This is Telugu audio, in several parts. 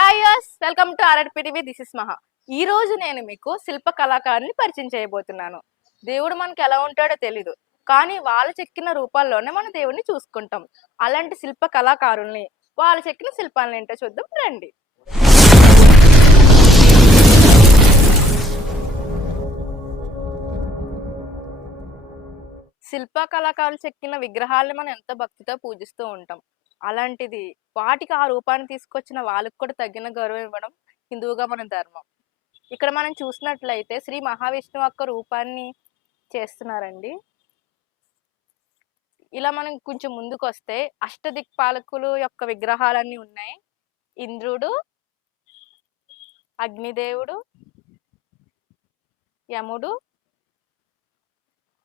Hi yes welcome to RRP TV. This is Maha. ఈ రోజు నేను మీకు శిల్ప కళాకారుని పరిచయం చేయబోతున్నాను. దేవుడు మనకి ఎలా ఉంటాడో తెలీదు, కానీ వాళ్ళు చెక్కిన రూపాల్లోనే మన దేవుడిని చూసుకుంటాం. అలాంటి శిల్ప కళాకారుల్ని, వాళ్ళు చెక్కిన శిల్పాలను ఏంటో చూద్దాం రండి. శిల్ప కళాకారులు చెక్కిన విగ్రహాలను మనం ఎంతో భక్తితో పూజిస్తూ ఉంటాం. అలాంటిది వాటికి ఆ రూపాన్ని తీసుకొచ్చిన వాళ్ళకి కూడా తగిన గౌరవం ఇవ్వడం హిందువుగా మన ధర్మం. ఇక్కడ మనం చూసినట్లయితే శ్రీ మహావిష్ణువు యొక్క రూపాన్ని చేస్తున్నారండి. ఇలా మనం కొంచెం ముందుకు వస్తే అష్టదిక్పాలకులు యొక్క విగ్రహాలన్నీ ఉన్నాయి. ఇంద్రుడు, అగ్నిదేవుడు, యముడు,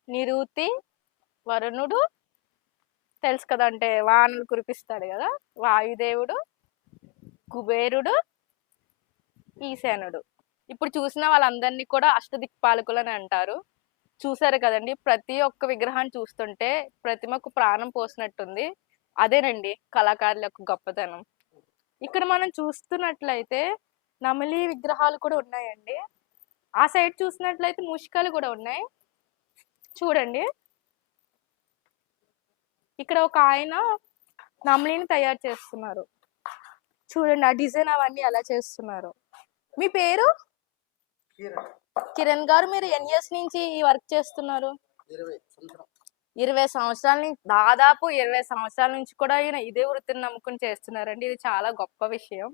నిరుతి, వరుణుడు, తెలుసు కదా, అంటే వానలు కురిపిస్తాడు కదా, వాయుదేవుడు, కుబేరుడు, ఈశానుడు. ఇప్పుడు చూసిన వాళ్ళందరినీ కూడా అష్టదిక్పాలకులు అని అంటారు. చూసారు కదండి, ప్రతి ఒక్క విగ్రహాన్ని చూస్తుంటే ప్రతిమకు ప్రాణం పోసినట్టుంది. అదేనండి కళాకారుల యొక్క గొప్పతనం. ఇక్కడ మనం చూస్తున్నట్లయితే నమిలీ విగ్రహాలు కూడా ఉన్నాయండి. ఆ సైడ్ చూసినట్లయితే మూషికాలు కూడా ఉన్నాయి. చూడండి, ఇక్కడ ఒక ఆయన నమిలీని తయారు చేస్తున్నారు. చూడండి ఆ డిజైన్ అవన్నీ ఎలా చేస్తున్నారు. మీ పేరు? కిరణ్ గారు, మీరు ఎన్ని ఇయర్స్ నుంచి ఈ వర్క్ చేస్తున్నారు? 20 సంవత్సరాల నుంచి, దాదాపు 20 సంవత్సరాల నుంచి కూడా ఈయన ఇదే వృత్తిని నమ్ముకుని చేస్తున్నారండి. ఇది చాలా గొప్ప విషయం.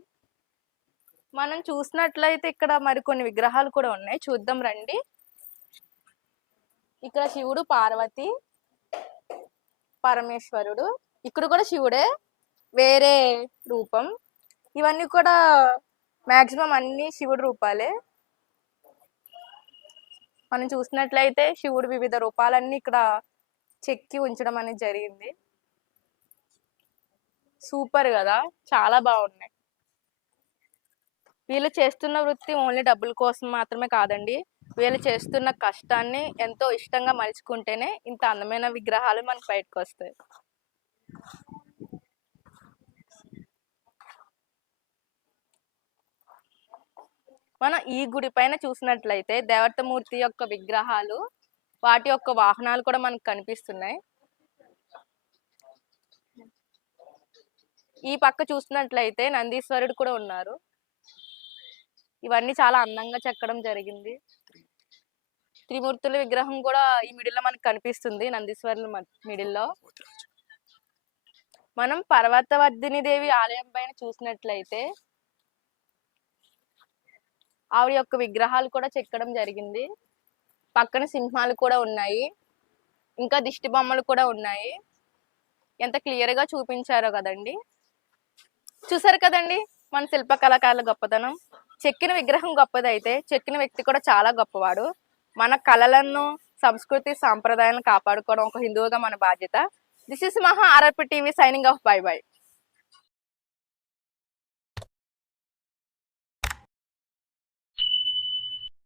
మనం చూసినట్లయితే ఇక్కడ మరికొన్ని విగ్రహాలు కూడా ఉన్నాయి, చూద్దాం రండి. ఇక్కడ శివుడు, పార్వతి, పరమేశ్వరుడు. ఇక్కడ కూడా శివుడే, వేరే రూపం. ఇవన్నీ కూడా మాక్సిమం అన్ని శివుడు రూపాలే. మనం చూసినట్లయితే శివుడు వివిధ రూపాలన్నీ ఇక్కడ చెక్కి ఉంచడం అనేది జరిగింది. సూపర్ కదా, చాలా బాగున్నాయి. వీళ్ళు చేస్తున్న వృత్తి ఓన్లీ డబ్బుల కోసం మాత్రమే కాదండి. వీళ్ళు చేస్తున్న కష్టాన్ని ఎంతో ఇష్టంగా మలుచుకుంటేనే ఇంత అందమైన విగ్రహాలు మనకు బయటకు వస్తాయి. మనం ఈ గుడి పైన చూసినట్లయితే దేవతమూర్తి యొక్క విగ్రహాలు, వాటి యొక్క వాహనాలు కూడా మనకు కనిపిస్తున్నాయి. ఈ పక్క చూసినట్లయితే నందీశ్వరుడు కూడా ఉన్నారు. ఇవన్నీ చాలా అందంగా చెక్కడం జరిగింది. త్రిమూర్తుల విగ్రహం కూడా ఈ మిడిల్లో మనకు కనిపిస్తుంది, నందీశ్వరుల మిడిల్లో. మనం పర్వతవర్ధిని దేవి ఆలయం పైన చూసినట్లయితే ఆవిడ యొక్క విగ్రహాలు కూడా చెక్కడం జరిగింది. పక్కన సింహాలు కూడా ఉన్నాయి, ఇంకా దిష్టి బొమ్మలు కూడా ఉన్నాయి. ఎంత క్లియర్ గా చూపించారో కదండి. చూసారు కదండి మన శిల్ప కళాకారుల గొప్పతనం. చెక్కిన విగ్రహం గొప్పదైతే చెక్కిన వ్యక్తి కూడా చాలా గొప్పవాడు. మన కళలను, సంస్కృతి, సాంప్రదాయాలను కాపాడుకోవడం ఒక హిందువుగా మన బాధ్యత. దిస్ ఇస్ మహా, RRP TV signing off. By by.